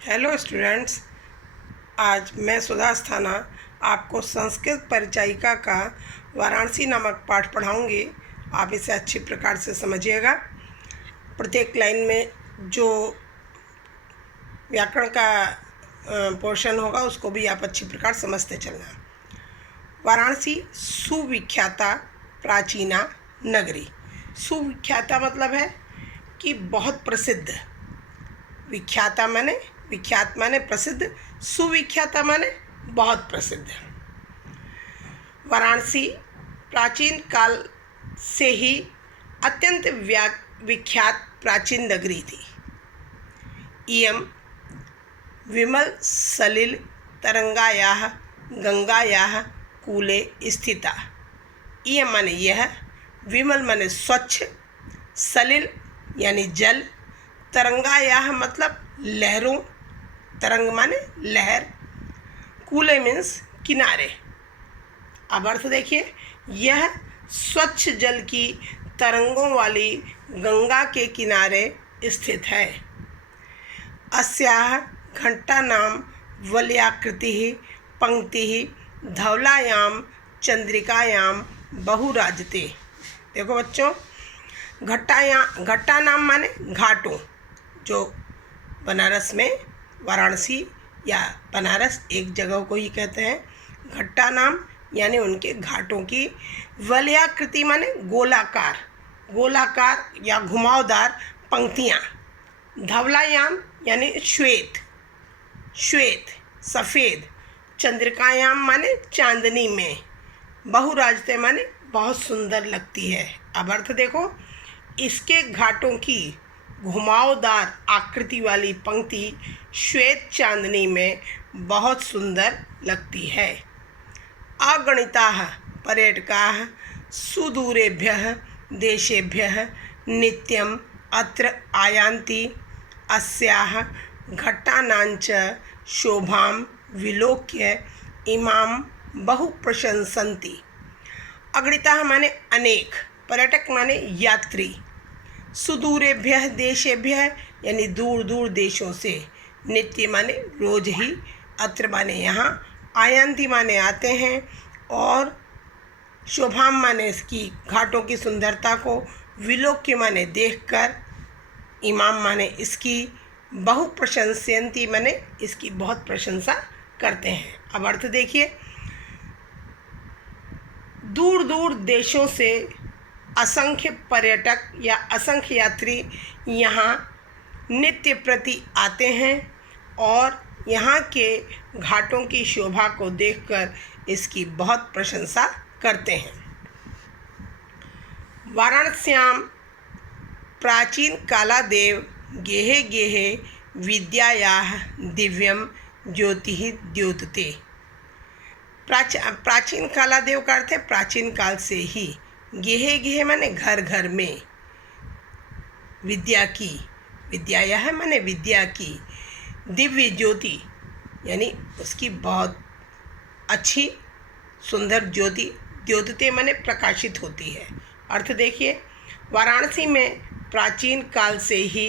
Hello students, आज मैं सुधा अस्थाना आपको संस्कृत परिचायिका का वाराणसी नामक पाठ पढ़ाऊंगी। आप इसे अच्छी प्रकार से समझिएगा। प्रत्येक लाइन में जो व्याकरण का पोर्शन होगा उसको भी आप अच्छी प्रकार समझते चलना। वाराणसी सुविख्याता प्राचीना नगरी। सुविख्याता मतलब है कि बहुत प्रसिद्ध। विख्याता माने विख्यात माने प्रसिद्ध, सुविख्याता माने बहुत प्रसिद्ध। वाराणसी प्राचीन काल से ही अत्यंत विख्यात प्राचीन नगरी थी। इयं विमल सलिल तरंगायाः गंगायाः कूले स्थिता। इयं माने यह, विमल माने स्वच्छ, सलिल यानी जल, तरंगायाः मतलब लहरों, तरंग माने लहर, कूले मीन्स किनारे। अब अर्थ देखिए, यह स्वच्छ जल की तरंगों वाली गंगा के किनारे स्थित है। अस्याः घंटानाम वलयाकृतिः पंक्तिः धवलायां चंद्रिकायां बहुराजते। देखो बच्चों, घट्टा नाम माने घाटों। जो बनारस में वाराणसी या बनारस एक जगह को ही कहते हैं। घट्टा नाम यानी उनके घाटों की। वलयाकृति माने गोलाकार, गोलाकार या घुमावदार पंक्तियाँ। धवलायाम यानी श्वेत, श्वेत सफ़ेद। चंद्रिकायाम माने चांदनी में। बहुराजते माने बहुत सुंदर लगती है। अब अर्थ देखो, इसके घाटों की घुमावदार आकृति वाली पंक्ति श्वेत चांदनी में बहुत सुंदर लगती है। अगणिताः पर्यटकाः सुदूरेभ्यः देशेभ्यः नित्यम् अत्र आयान्ति। अस्याः घट्टानाञ्च शोभां विलोक्य इमां बहु प्रशंसन्ति। अगणिताः माने अनेक, पर्यटक माने यात्री, सुदूरेभ्यः देशेभ्यः यानी दूर दूर देशों से, नित्य माने रोज ही, अत्र माने यहाँ, आयंती माने आते हैं, और शोभाम माने इसकी घाटों की सुंदरता को, विलोक्य माने देखकर, इमाम माने इसकी, बहु प्रशंसयन्ति माने इसकी बहुत प्रशंसा करते हैं। अब अर्थ देखिए, दूर दूर देशों से असंख्य पर्यटक या असंख्य यात्री यहाँ नित्य प्रति आते हैं और यहाँ के घाटों की शोभा को देखकर इसकी बहुत प्रशंसा करते हैं। वाराणस्यां प्राचीन कालादेव गेहे गेहे विद्यायाः दिव्यं ज्योतिः द्योतते। प्राचीन कालादेव का अर्थ है प्राचीन काल से ही। गेहे गेहे माने घर घर में, विद्या की, विद्यायाः माने विद्या की, दिव्य ज्योति यानी उसकी बहुत अच्छी सुंदर ज्योति, द्योतते माने प्रकाशित होती है। अर्थ देखिए, वाराणसी में प्राचीन काल से ही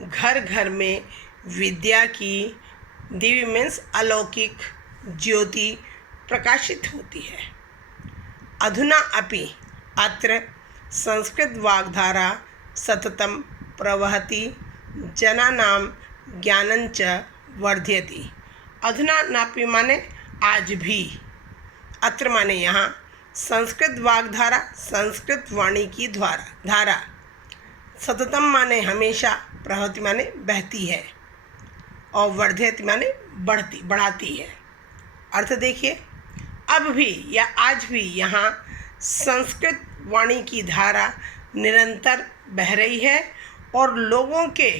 घर घर में विद्या की, दिव्य मीन्स अलौकिक, ज्योति प्रकाशित होती है। अधुना अपि अत्र संस्कृत वाग्धारा सततं प्रवहति, जनानां ज्ञानञ्च वर्धयति। अधुना नापि माने आज भी, अत्र माने यहाँ, संस्कृत वाग्धारा संस्कृत वाणी की धारा, सततम माने हमेशा, प्रवहति माने बहती है, और वर्धयति माने बढ़ाती है। अर्थ देखिए, अब भी या आज भी यहाँ संस्कृत वाणी की धारा निरंतर बह रही है और लोगों के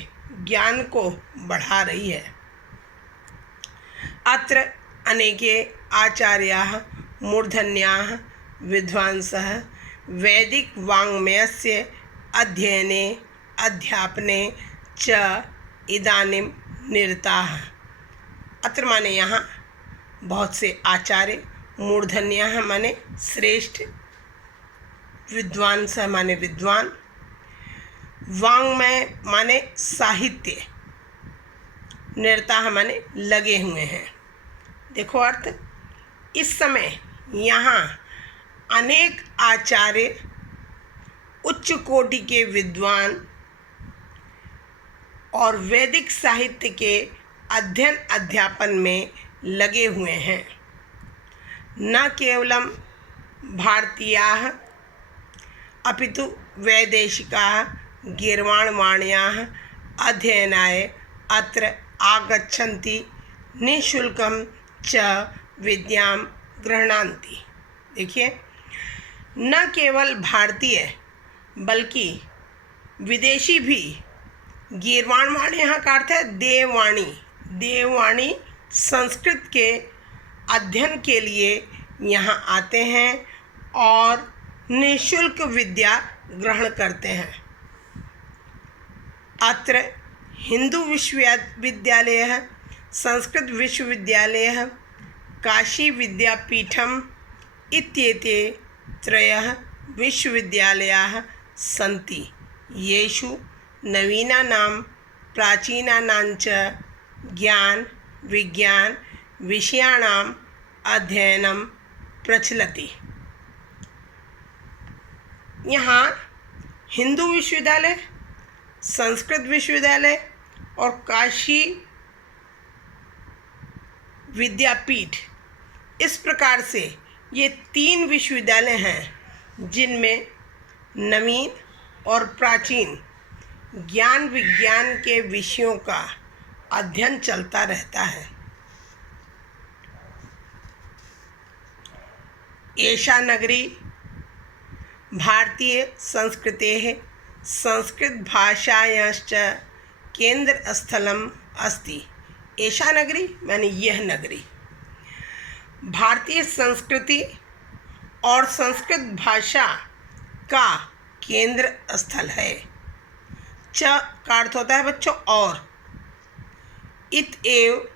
ज्ञान को बढ़ा रही है। अत्र अनेके आचार्याः मूर्धन्याः विद्वांसः वैदिक वाङ्मयस्य अध्ययने अध्यापने च इदानीं निरताः। अत्र माने यहाँ बहुत से आचार्य, मूर्धन्याः माने श्रेष्ठ, विद्वांस माने विद्वान, वाङ्मय माने साहित्य, निरताः माने लगे हुए हैं। देखो अर्थ, इस समय यहाँ अनेक आचार्य, उच्च कोटि के विद्वान और वैदिक साहित्य के अध्ययन अध्यापन में लगे हुए हैं। न केवलं भारतीयाः अपितु वैदेशिकाः गीर्वाणवाण्याः अध्ययनाय अत्र आगच्छन्ति, निःशुल्कं च विद्यां गृह्णन्ति। देखिए, न केवल भारतीय बल्कि विदेशी भी, गीर्वाणवाणी यहाँ का अर्थ है देववाणी, देववाणी संस्कृत के अध्ययन के लिए यहाँ आते हैं और निःशुल्क विद्या ग्रहण करते हैं। अत्र हिंदू विश्वविद्यालयः, संस्कृत विश्वविद्यालयः, काशी विद्यापीठम् इत्येते त्रयः विश्वविद्यालयाः सन्ति, येषु नवीनानां प्राचीनानां च ज्ञान विज्ञान विषयाणाम् अध्ययनं प्रचलति। यहाँ हिंदू विश्वविद्यालय, संस्कृत विश्वविद्यालय और काशी विद्यापीठ, इस प्रकार से ये 3 विश्वविद्यालय हैं जिनमें नवीन और प्राचीन ज्ञान विज्ञान के विषयों का अध्ययन चलता रहता है। एषा नगरी भारतीय संस्कृतेः संस्कृतभाषायाश्च केंद्रस्थलम् अस्ति। एषा नगरी माने यह नगरी भारतीय संस्कृति और संस्कृत भाषा का केंद्र स्थल है। च का अर्थ होता है बच्चों और, इत एव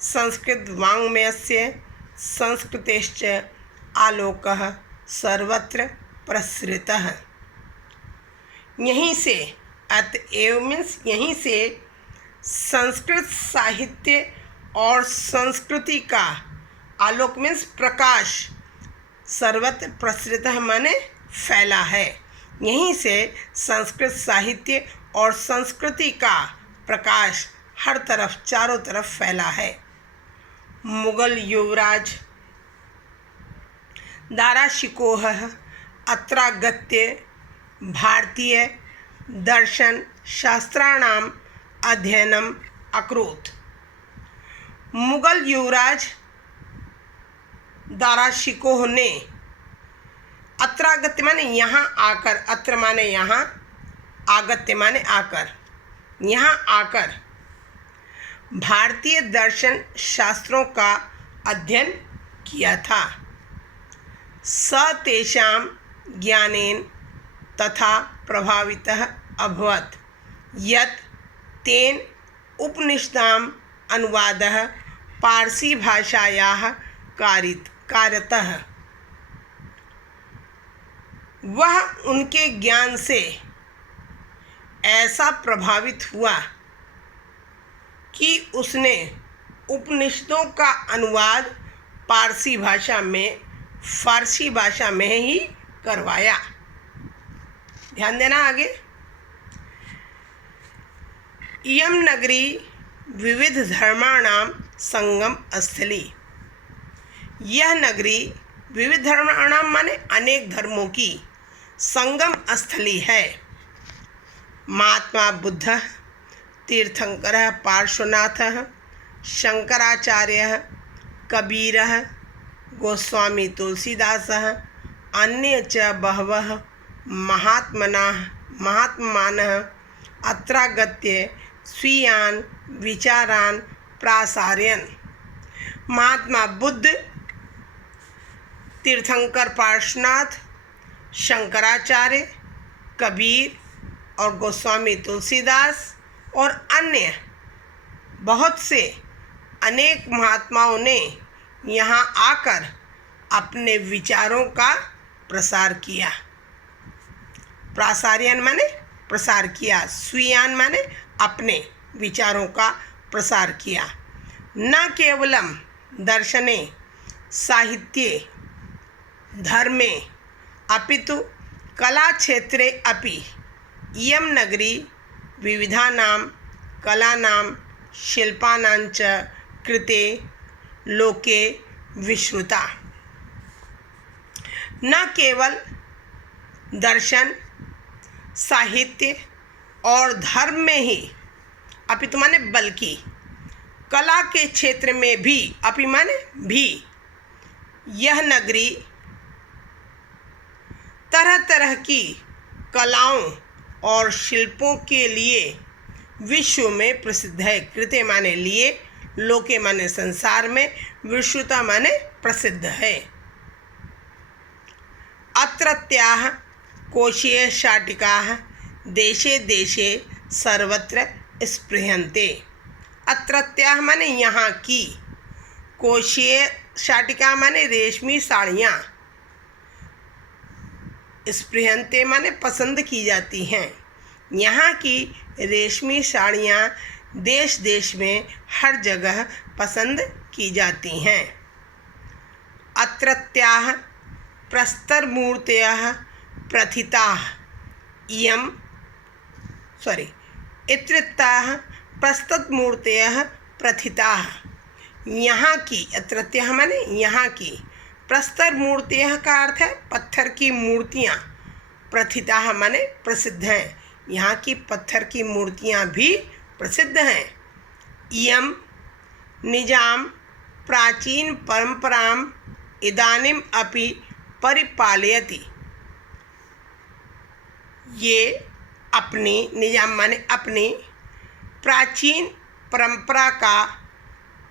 संस्कृत वाङ्मयस्य संस्कृतेश्च आलोकः सर्वत्र प्रसृतः। यहीं से, अतएव मीन्स यहीं से, संस्कृत साहित्य और संस्कृति का आलोक मीन्स प्रकाश, सर्वत्र प्रसृतः माने फैला है। यहीं से संस्कृत साहित्य और संस्कृति का प्रकाश हर तरफ, चारों तरफ फैला है। मुगल युवराज दाराशिकोहः अत्रागत्य भारतीय दर्शन शास्त्राणाम् अध्ययनम् अकरोत्। मुगल युवराज दाराशिकोह ने अत्रागत्य माने यहाँ आकर, अत्र माने यहाँ, आगत्य माने आकर, यहाँ आकर भारतीय दर्शन शास्त्रों का अध्ययन किया था। स तेषां ज्ञानेन तथा प्रभावितः अभवत् यत् तेन उपनिषदाम् अनुवादः पारसी भाषायाः कार्यतः। वह उनके ज्ञान से ऐसा प्रभावित हुआ कि उसने उपनिषदों का अनुवाद पारसी भाषा में, फारसी भाषा में ही करवाया। ध्यान देना आगे। इयं नगरी विविध धर्माणां संगम स्थली। यह नगरी विविध धर्माणां माने अनेक धर्मों की संगम स्थली है। महात्मा बुद्धः, तीर्थंकरः पार्श्वनाथः, शंकराचार्यः, कबीरः, गोस्वामी तुलसीदासः, अन्ये च बहवः महात्मानः अत्रागत्य स्वीयान् विचारान् प्रासारयन्। महात्मा बुद्ध, तीर्थंकर पार्श्वनाथ, शंकराचार्य, कबीर और गोस्वामी तुलसीदास और अन्य बहुत से अनेक महात्माओं ने यहाँ आकर अपने विचारों का प्रसार किया। प्रासार्यन माने प्रसार किया, स्वीयान माने अपने विचारों का प्रसार किया। न केवलं दर्शने साहित्ये धर्मे अपितु कलाक्षेत्रे अपि इयं नगरी विविधानां कलानां शिल्पानां च कृते लोके विश्रुता। न केवल दर्शन साहित्य और धर्म में ही अपितु माने बल्कि कला के क्षेत्र में भी अपि माने भी यह नगरी तरह तरह की कलाओं और शिल्पों के लिए विश्व में प्रसिद्ध है। कृते माने लिए, लोके माने संसार में, विश्रुता माने प्रसिद्ध है। अत्रत्याः कोशीय शाटिकाः देशे देशे सर्वत्र स्पृह्यन्ते। अत्रत्याः माने यहाँ की, कोशीय शाटिका माने रेशमी साड़ियाँ, स्पृह्यन्ते माने पसंद की जाती हैं। यहाँ की रेशमी साड़ियाँ देश देश में हर जगह पसंद की जाती हैं। अत्रत्याः प्रस्तरमूर्तयः प्रथिताः इत्रत्याः प्रस्तरमूर्तयः प्रथिताः। यहाँ की, अत्रत्याः माने यहाँ की, प्रस्तर मूर्तियाँ का अर्थ है पत्थर की मूर्तियाँ, प्रथिताः माने प्रसिद्ध हैं। यहाँ की पत्थर की मूर्तियाँ भी प्रसिद्ध हैं। इयं निजाम प्राचीन परंपराम इदानीम अपि परिपालयति। ये अपनी, निजाम माने अपनी, प्राचीन परंपरा का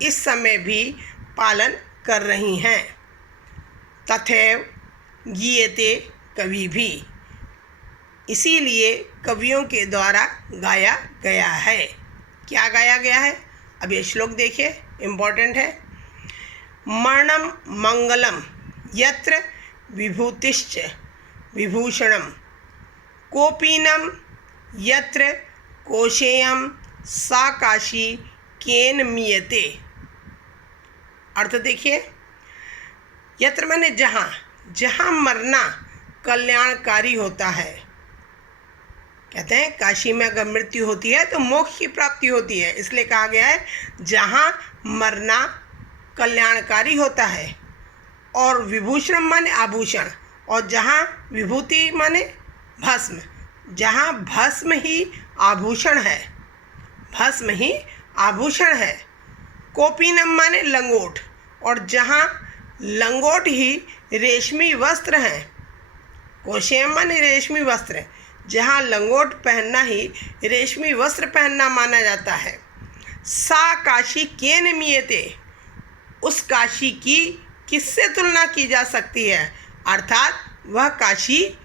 इस समय भी पालन कर रही हैं। तथैव गीयते कवि भी, इसीलिए कवियों के द्वारा गाया गया है। क्या गाया गया है? अब ये श्लोक देखिए, इम्पोर्टेंट है। मरणम मंगलम यत्र विभूतिश्च विभूषणम कोपीनम यत्र कोशेयम सा काशी केन मीयते। अर्थ देखिए, यत्र माने जहाँ, जहाँ मरना कल्याणकारी होता है। कहते हैं काशी में अगर मृत्यु होती है तो मोक्ष की प्राप्ति होती है, इसलिए कहा गया है जहाँ मरना कल्याणकारी होता है। और विभूषण माने आभूषण, और जहाँ विभूति माने भस्म, जहाँ भस्म ही आभूषण है, भस्म ही आभूषण है। कोपीनम माने लंगोट, और जहाँ लंगोट ही रेशमी वस्त्र हैं। कोशेयम माने रेशमी वस्त्र, जहाँ लंगोट पहनना ही रेशमी वस्त्र पहनना माना जाता है। सा काशी केन मीयते, उस काशी की किससे तुलना की जा सकती है? अर्थात वह काशी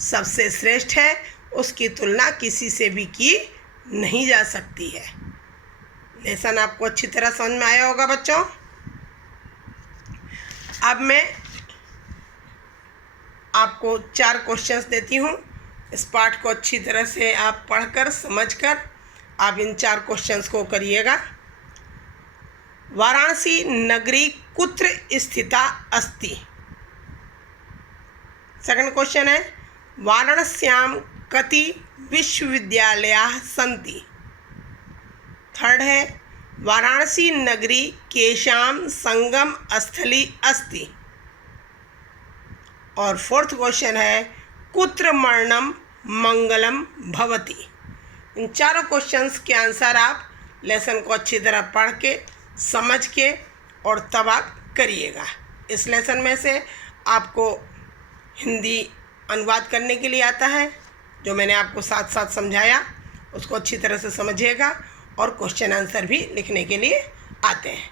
सबसे श्रेष्ठ है, उसकी तुलना किसी से भी की नहीं जा सकती है। लेसन आपको अच्छी तरह समझ में आया होगा बच्चों। अब मैं आपको 4 क्वेश्चंस देती हूँ। इस पाठ को अच्छी तरह से आप पढ़कर समझकर आप इन 4 क्वेश्चंस को करिएगा। वाराणसी नगरी कुत्र स्थिता अस्ति। सेकंड क्वेश्चन है वाराणस्याम कति विश्वविद्यालयाः सन्ति। थर्ड है वाराणसी नगरी केषां संगम स्थली अस्ति। और फोर्थ क्वेश्चन है कुत्र मरणम मंगलम भवति। इन 4 क्वेश्चंस के आंसर आप लेसन को अच्छी तरह पढ़ के समझ के और तब आप करिएगा। इस लेसन में से आपको हिंदी अनुवाद करने के लिए आता है, जो मैंने आपको साथ साथ समझाया उसको अच्छी तरह से समझिएगा, और क्वेश्चन आंसर भी लिखने के लिए आते हैं।